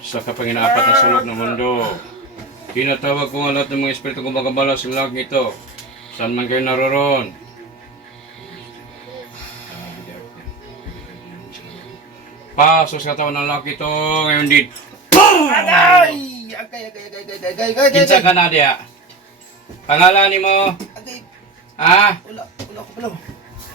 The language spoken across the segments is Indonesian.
sa kapanginapat na sulok ng mundo. Tinatawag ko ang lahat ng mga espiritu kong magamala sa lahat nito. Saan man kayo naroon? Pasos ka taon ng lahat nito. Ng Ngayon din. BOOM! Aday! Agay, okay, agay, okay, agay, okay, agay, agay, agay, agay, agay. Kinsa ka na, Dia? Pangalan ni mo? Agay. Ha? Ah? Ula, ula ko pala.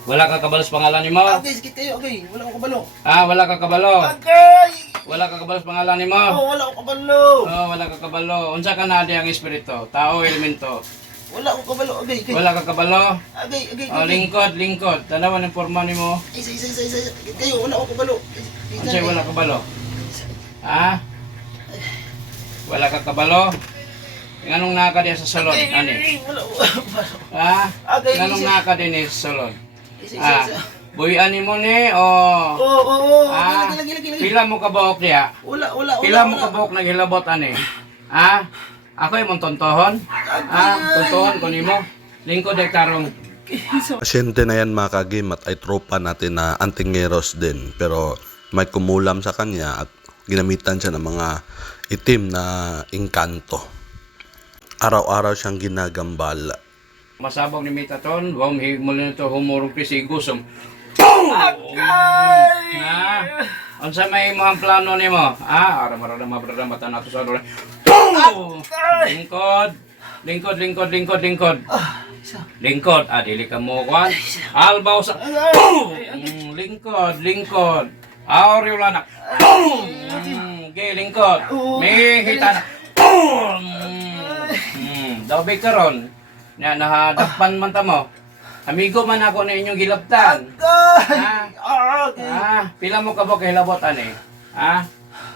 Wala ka kabalo sa pangalan ni Mao? Okay, sige tayo, okay. Wala ko kabalo. Ah, wala ka kabalo. Okay. Wala ka kabalo sa pangalan ni Mao? Oh, no, wala ko kabalo. Oh, no, wala ka kabalo. Unsa ka na ang espiritu? Tao elemento. Wala ko kabalo, okay. okay. Wala ka kabalo. Okay, okay, okay. Oh, lingkod, lingkod. Tanawan ang forma ni Mao. Isa, isa, isa, isa. Kayo, wala ko kabalo. Unsa wala ka kabalo? Ha? Ah? Wala ka kabalo? Okay. Nganong naka diya sa salon? Okay. ani? wala ko kabalo. Ha? Ah? Okay, Nganong naka diya sa salon? Ah, Buy ani o... oh, oh, oh. ah, mo ni o. Oo, oo, oo. Pila mo ka bawok niya? Wala, wala, wala. Pila mo ka bawok na hilabot ani? Ha? Ah, ako yung tontohon. Ha? Ah, tontohon ko ni mo. Linko de tarong. Asyente na yan mga kagim at ay tropa natin na antingeros din pero may kumulam sa kanya at ginamitan siya ng mga itim na inkanto. Araw-araw siyang ginagambala. Masabog ni Mitaton, wong himul nito humurong kasi gusom. Boom! Okay! Ha? Ah, Ang sa may mga plano ni mo, ha? Aram aram aram aram aram aram aram aram Lingkod, lingkod, lingkod, lingkod, lingkod. Oh, so... Lingkod, adili ah, ka mo kwan. Albaw sa... Boom! Mm, lingkod, lingkod. Aori wala na. Boom! Okay, lingkod. Hmm. May hitan. Boom! Daw bay karon, na nahadakpan man ta mo. Amigo man ako na inyong gilaptan. Ah, okay. ah, pila mo kabok kay labotan eh. Ah? Ha?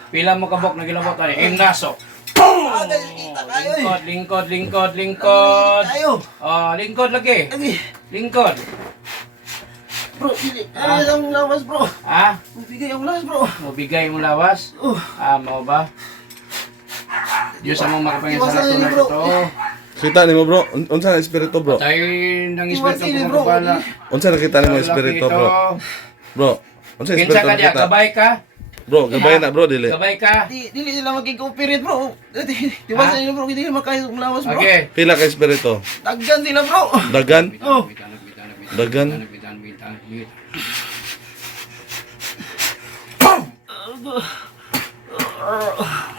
pila mo kabok na gilabotan eh. Inaso. Okay. Boom! Agay, lingkod, lingkod, lingkod, lingkod. Oh, lingkod lagi. Okay. Lingkod. Bro, sige. Ah, yung lawas, bro. Ah? Mabigay yung lawas, bro. Mabigay yung lawas? Uh. Ah, mo ba? Ah, Diyos Iba. ang mga makapangyasalat ko na Kita nimo bro, unsa ang espiritu bro? Ah, Tay nang espiritu ko bro. Unsa nakita nimo espiritu bro? Bro, unsa ang espiritu kita? Kinsa gabay ka? Bro, Dibac. gabay na bro dili. Gabay ka. D dili sila maging cooperate bro. D dili, ba diba huh? sa inyo bro, hindi makai lawas bro. Okay. Pila ka espiritu? Dagan sila oh, bro. Dagan. Oh. Dagan. Dagan.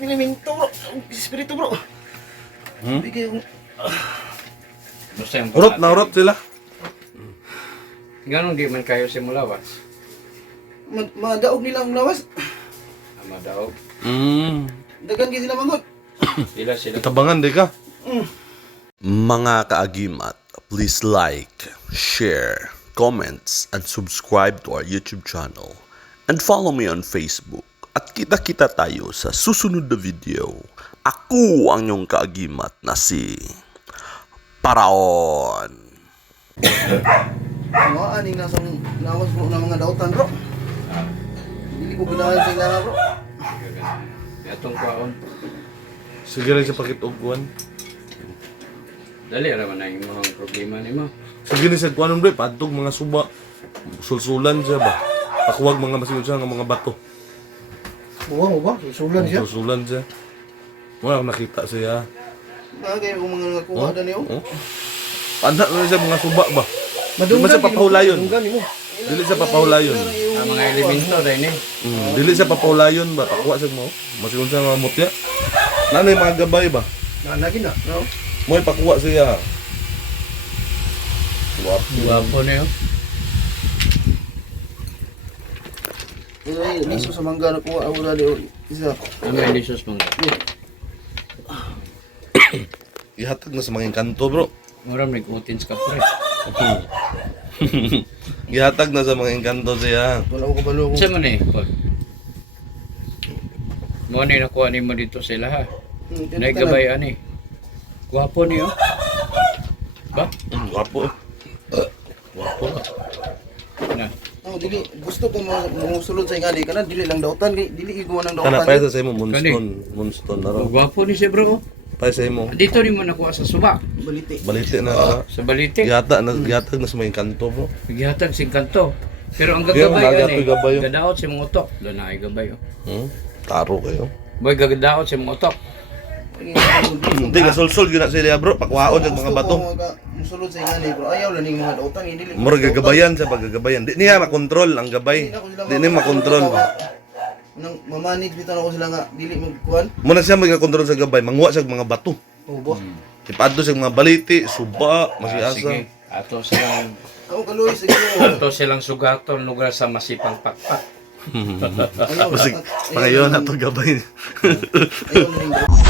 ini minto bro spirit bro hmm? bigay yung uh, na urot sila ganon di man kayo si mulawas Ma madaog nila ang lawas ah, madaog mm. dagan kayo di sila mangot sila sila tabangan di ka mm. mga kaagimat Please like, share, comments, and subscribe to our YouTube channel, and follow me on Facebook at kita kita tayo sa susunod na video. Ako ang yung kagimat na si Paraon. Ano aning nasang nawas mo na mga dautan, bro? Hindi ko binahal sa ilana, bro. Itong paon. Sige lang siya pakitugwan. Dali, alam na yung mga problema ni mo. Sige lang siya, kung anong bro, patog mga suba. Sulsulan siya ba? Pakuwag mga masigod siya ng mga bato. Wong apa? sulen sih. Wong sulen sih. Wong nak kita sih ya. Nah, kayak mengaku ada nih. Anak lu bisa mengaku bak bah. Madung apa papau layon. Dili sa papau layon. Mga elemento ra ini. Hmm, dili sa papau layon ba kuwa sa mo. Masigun sa mamot ya. Nanti mga gabay bah. Nanti nak? no. Moy pakuwa siya. Wapo. Wapo na yo. Ini ini sus mangga nak kuah aku dah dia. Bisa. Ini ini sus mangga. Ihat tak nasi mangin kanto bro. Orang ni kuatin skapre. Ihat tak nasi mangin kanto saya. Balu aku balu aku. Siapa ni? Mau ni nak kuah ni mau di tu sila. Naik gabai ani. Kuah pun ni oh. Ba? Kuah pun. Kuah pun dili gusto ko mo mosulod sa ingali kana dili lang dautan kay dili igo nang dautan kana paisa sa imo munston munston na ro gwapo ni si bro Pay sa imo. Dito ni mo nakuha sa suba. Balite. Balite na. Oh, sa balite. Gihata na gihata na sa mga kanto bro Gihata sa kanto. Pero ang gagabay gani. Gadaot si mga utok. Lanay gabay. Hmm? Taro kayo. Boy gagadaot si mga utok. Tiga sol sol juga saya dia bro, pak waon yang mengambat tuh. Merga gabayan siapa gabayan? Ini ya makontrol lang gabay. Ini makontrol. Nang mamanit kita nako sila nga dili Mana Mo yang siya magkontrol sa gabay, Menguat siya mga batu. Ubo. Hmm. Ipadto siya mga baliti, suba, masih Ato sila. Ako kaloy sige. Ato silang sugaton lugar sa masipang pakpak. Mm -hmm. Ayaw, Masig, ngayon na ito gabay. Ayaw, ayaw,